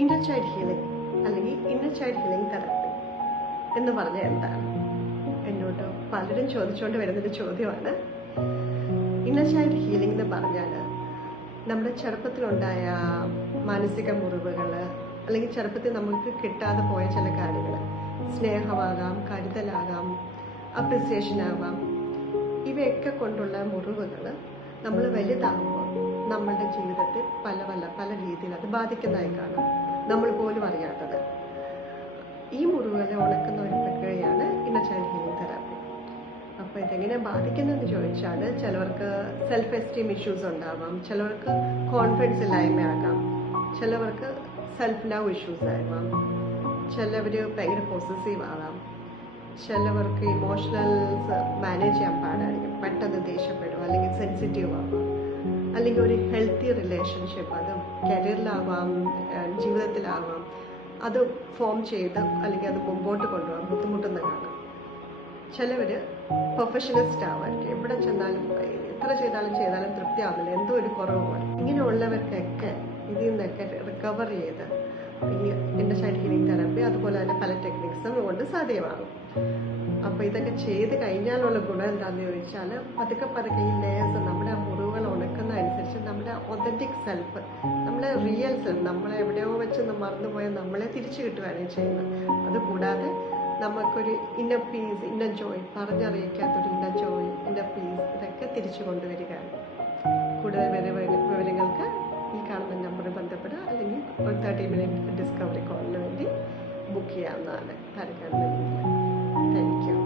Inner child healing അല്ലെങ്കിൽ inner child healing therapy എന്ന് പറഞ്ഞാൽ എന്താണ്? എന്നോട് പലരും ചോദിച്ചുകൊണ്ട് വരുന്നൊരു ചോദ്യമാണ്. ഇന്നർ ചൈൽഡ് ഹീലിംഗ് എന്ന് പറഞ്ഞാൽ നമ്മുടെ ചെറുപ്പത്തിലുണ്ടായ മാനസിക മുറിവുകൾ അല്ലെങ്കിൽ ചെറുപ്പത്തിൽ നമുക്ക് കിട്ടാതെ പോയ ചില കാര്യങ്ങൾ, സ്നേഹമാകാം, കരുതലാകാം, അപ്രിസിയേഷൻ ആവാം, ഇവയൊക്കെ കൊണ്ടുള്ള മുറിവുകൾ നമ്മൾ വലുതാകുമ്പോൾ നമ്മളുടെ ജീവിതത്തിൽ പല രീതിയിൽ അത് ബാധിക്കുന്നതായി കാണാം, നമ്മൾ പോലും അറിയാത്തത്. ഈ മുറിവുകളെ ഉണക്കുന്ന ഒരു പ്രക്രിയയാണ് ഇന്നർ ചൈൽഡ് ഹീലിംഗ് തെറാപ്പി. അപ്പോൾ ഇതെങ്ങനെ ബാധിക്കുന്നതെന്ന് ചോദിച്ചാൽ, ചിലവർക്ക് സെൽഫ് എസ്റ്റീം ഇഷ്യൂസ് ഉണ്ടാവാം, ചിലവർക്ക് കോൺഫിഡൻസ് ഇല്ലായ്മയാകാം, ചിലവർക്ക് സെൽഫ് ലവ് ഇഷ്യൂസ് ആകാം, ചിലവർ ഭയങ്കര പോസസീവ് ആകാം, ചിലവർക്ക് ഇമോഷണൽസ് മാനേജ് ചെയ്യാൻ പാടായിരിക്കും, പെട്ടെന്ന് ദേഷ്യപ്പെടും, അല്ലെങ്കിൽ സെൻസിറ്റീവ് ആവാം, അല്ലെങ്കിൽ ഒരു ഹെൽത്തി റിലേഷൻഷിപ്പ് അത് കരിയറിലാവാം, ജീവിതത്തിലാവാം, അത് ഫോം ചെയ്ത് അല്ലെങ്കിൽ അത് മുമ്പോട്ട് കൊണ്ടുപോകാൻ ബുദ്ധിമുട്ടുന്ന കാണാം. ചിലവർ പെർഫെക്ഷനിസ്റ്റ് ആവായിരിക്കും, എവിടെ ചെന്നാലും എത്ര ചെയ്താലും തൃപ്തിയാവില്ല, എന്തോ ഒരു കുറവ് പോലെ. ഇങ്ങനെയുള്ളവർക്കൊക്കെ ഇതിൽ നിന്നൊക്കെ റിക്കവർ ചെയ്ത് ഈ ഇന്നർ ചൈൽഡ് ഹീലിംഗ് തെറാപ്പി അതുപോലെ തന്നെ പല ടെക്നിക്സും കൊണ്ട് സാധ്യമാകും. അപ്പോൾ ഇതൊക്കെ ചെയ്ത് കഴിഞ്ഞാലുള്ള ഗുണം എന്താണെന്ന് ചോദിച്ചാൽ, പതുക്കെ ഈ ലേയേഴ്സ് നമ്മുടെ മുറിവുകൾ ഉണക്കുന്ന അനുസരിച്ച് നമ്മുടെ ഒതന്റിക് സെൽഫ്, നമ്മുടെ റിയൽ സെൽഫ്, നമ്മളെ എവിടെയോ വെച്ച് മറന്നുപോയ നമ്മളെ തിരിച്ചു കിട്ടുകയാണ് ചെയ്യുന്നത്. അതുകൂടാതെ നമുക്കൊരു ഇന്നർ പീസ്, ഇന്നർ ജോയ്, പറഞ്ഞറിയിക്കാത്തൊരു ഇന്നർ ജോയ്, ഇന്നർ പീസ്, ഇതൊക്കെ തിരിച്ചു കൊണ്ടുവരികയാണ്. കൂടുതൽ വിവരങ്ങൾക്ക് ഈ കാണുന്ന നമ്പറിൽ ബന്ധപ്പെടുക, അല്ലെങ്കിൽ ഒരു 30-minute ഡിസ്കവറി കോളിന് വേണ്ടി ബുക്ക് ചെയ്യാവുന്നതാണ്. താരക്കാരൻ. Thank U.